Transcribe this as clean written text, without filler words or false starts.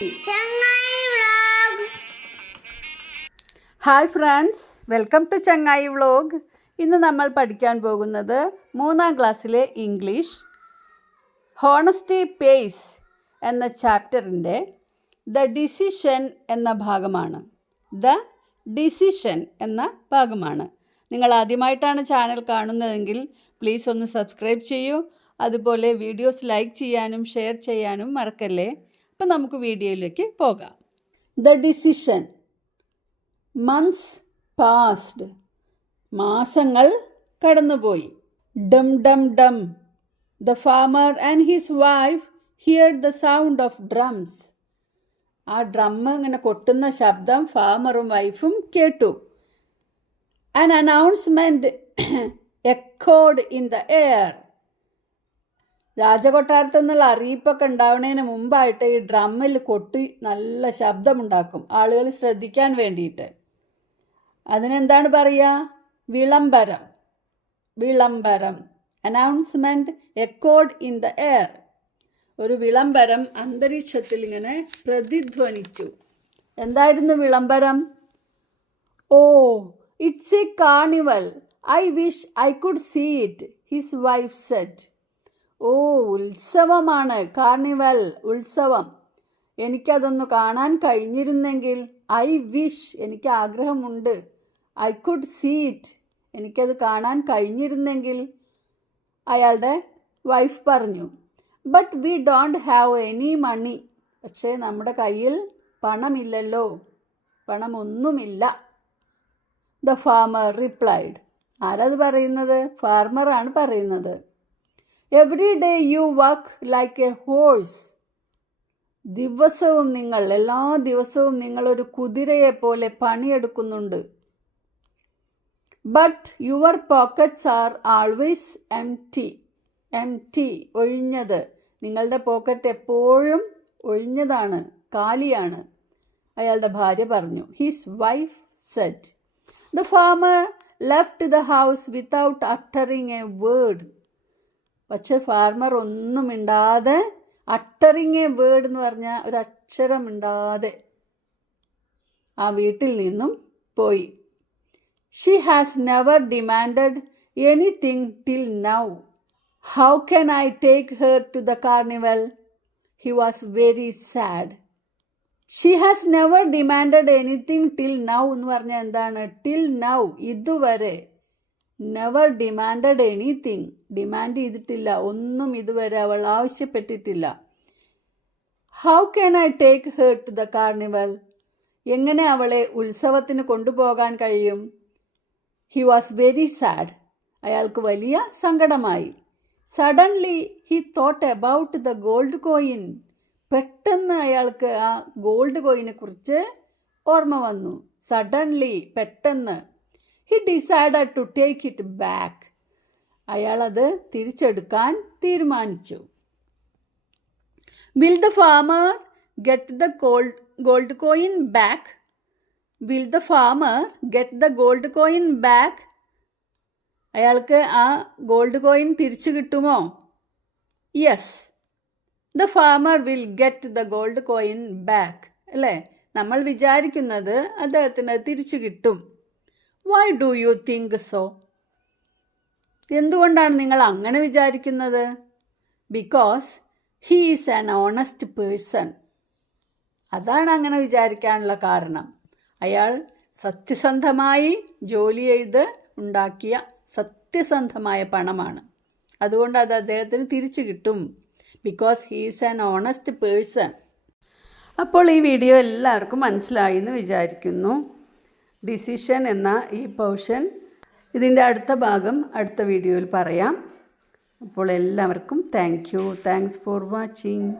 ചങ്ങായി vlog. Hi friends, welcome to Changayi vlog. ഇന്ന് നമ്മൾ പഠിക്കാൻ പോകുന്നത് 3ാം ക്ലാസ്സിലെ ഇംഗ്ലീഷ് ഹോണസ്റ്റി പേസ് എന്ന ചാപ്റ്ററിൻ്റെ ദ ഡിസിഷൻ എന്ന ഭാഗമാണ്. നിങ്ങൾ ആദ്യമായിട്ടാണ് ചാനൽ കാണുന്നതെങ്കിൽ പ്ലീസ് ഒന്ന് സബ്സ്ക്രൈബ് ചെയ്യൂ. അതുപോലെ വീഡിയോസ് ലൈക്ക് ചെയ്യാനും ഷെയർ ചെയ്യാനും മറക്കല്ലേ. അപ്പം നമുക്ക് വീഡിയോയിലേക്ക് പോകാം. The decision. Months passed. മാസങ്ങൾ കടന്നുപോയി. Dum dum dum. The farmer and his wife heard the sound of drums. ആ ഡ്രം ഇങ്ങനെ കൊട്ടുന്ന ശബ്ദം ഫാമറും വൈഫും കേട്ടു. An announcement echoed in the air. രാജകൊട്ടാരത്തിൽ നിന്നുള്ള അറിയിപ്പൊക്കെ ഉണ്ടാവുന്നതിന് മുമ്പായിട്ട് ഈ ഡ്രമ്മിൽ കൊട്ടി നല്ല ശബ്ദമുണ്ടാക്കും, ആളുകൾ ശ്രദ്ധിക്കാൻ വേണ്ടിയിട്ട്. അതിനെന്താണ് പറയുക? വിളംബരം. വിളംബരം. Announcement echoed in the air. ഒരു വിളംബരം അന്തരീക്ഷത്തിൽ ഇങ്ങനെ പ്രതിധ്വനിച്ചു. എന്തായിരുന്നു വിളംബരം? ഓ, it's a carnival. I wish I could see it, his wife said. ഓ, ഉത്സവമാണ്. കാർണിവൽ, ഉത്സവം. എനിക്കതൊന്ന് കാണാൻ കഴിഞ്ഞിരുന്നെങ്കിൽ. ഐ വിഷ്, എനിക്ക് ആഗ്രഹമുണ്ട്. ഐ കുഡ് സീ ഇറ്റ്, എനിക്കത് കാണാൻ കഴിഞ്ഞിരുന്നെങ്കിൽ, അയാളുടെ വൈഫ് പറഞ്ഞു. But we don't have any money. പക്ഷേ നമ്മുടെ കയ്യിൽ പണമില്ലല്ലോ, പണമൊന്നുമില്ല. The farmer replied. ആരത് പറയുന്നത്? ഫാർമറാണ് പറയുന്നത്. Every day you work like a horse. ദിവസവും നിങ്ങൾ, എല്ലാ ദിവസവും നിങ്ങളൊരു കുതിരയെ പോലെ പണിയെടുക്കുന്നുണ്ട്. But your pockets are always empty. Empty, ഒഴിഞ്ഞത്. നിങ്ങളുടെ പോക്കറ്റ് എപ്പോഴും ഒഴിഞ്ഞതാണ്, കാലിയാണ്, അയാളുടെ ഭാര്യ പറഞ്ഞു. His wife said. The farmer left the house without uttering a word. പക്ഷെ ഫാർമർ ഒന്നും മിണ്ടാതെ, അട്ടറിങ് എ വേർഡ് എന്ന് പറഞ്ഞാൽ ഒരു അക്ഷരം മിണ്ടാതെ ആ വീട്ടിൽ നിന്നും പോയി. She has never demanded anything till now. How can I take her to the carnival? He was very sad. She has never demanded anything till now എന്ന് പറഞ്ഞാൽ എന്താണ്? ടിൽ നൗ, ഇതുവരെ. നെവർ ഡിമാൻഡഡ് എനിത്തിങ്, ഡിമാൻഡ് ചെയ്തിട്ടില്ല, ഒന്നും ഇതുവരെ അവൾ ആവശ്യപ്പെട്ടിട്ടില്ല. How can I take her to the carnival? എങ്ങനെ അവളെ ഉത്സവത്തിന് കൊണ്ടുപോകാൻ കഴിയും? He was very sad. അയാൾക്ക് വലിയ സങ്കടമായി. Suddenly he thought about the gold coin. പെട്ടെന്ന് അയാൾക്ക് ആ ഗോൾഡ് കോയിനെ കുറിച്ച് ഓർമ്മ വന്നു. സഡൻലി, പെട്ടെന്ന്. He decided to take it back. അയാളത് തിരിച്ചെടുക്കാൻ തീരുമാനിച്ചു. Will the farmer get the gold coin back? Will the farmer get the gold coin back? അയാൾക്ക് ആ ഗോൾഡ് കോയിൻ തിരിച്ചു കിട്ടുമോ? Yes, the farmer will get the gold coin back. അല്ലേ? നമ്മൾ വിചാരിക്കുന്നത് അദ്ദേഹത്തിന് തിരിച്ചു കിട്ടും. Why do you think so? എന്തുകൊണ്ടാണ് നിങ്ങൾ അങ്ങനെ വിചാരിക്കുന്നത്? Because he is an honest person. അതാണ് അങ്ങനെ വിചാരിക്കാനുള്ള കാരണം. അയാൾ സത്യസന്ധമായി ജോലി ചെയ്ത് ഉണ്ടാക്കിയ സത്യസന്ധമായ പണമാണ്. അതുകൊണ്ട് അത് അദ്ദേഹത്തിന് തിരിച്ചു കിട്ടും. Because he is an honest person. അപ്പോൾ ഈ വീഡിയോ എല്ലാവർക്കും മനസ്സിലായി എന്ന് വിചാരിക്കുന്നു. ഡിസിഷൻ എന്ന ഈ പോർഷൻ, ഇതിൻ്റെ അടുത്ത ഭാഗം അടുത്ത വീഡിയോയിൽ പറയാം. അപ്പോൾ എല്ലാവർക്കും താങ്ക്സ് ഫോർ വാച്ചിങ്.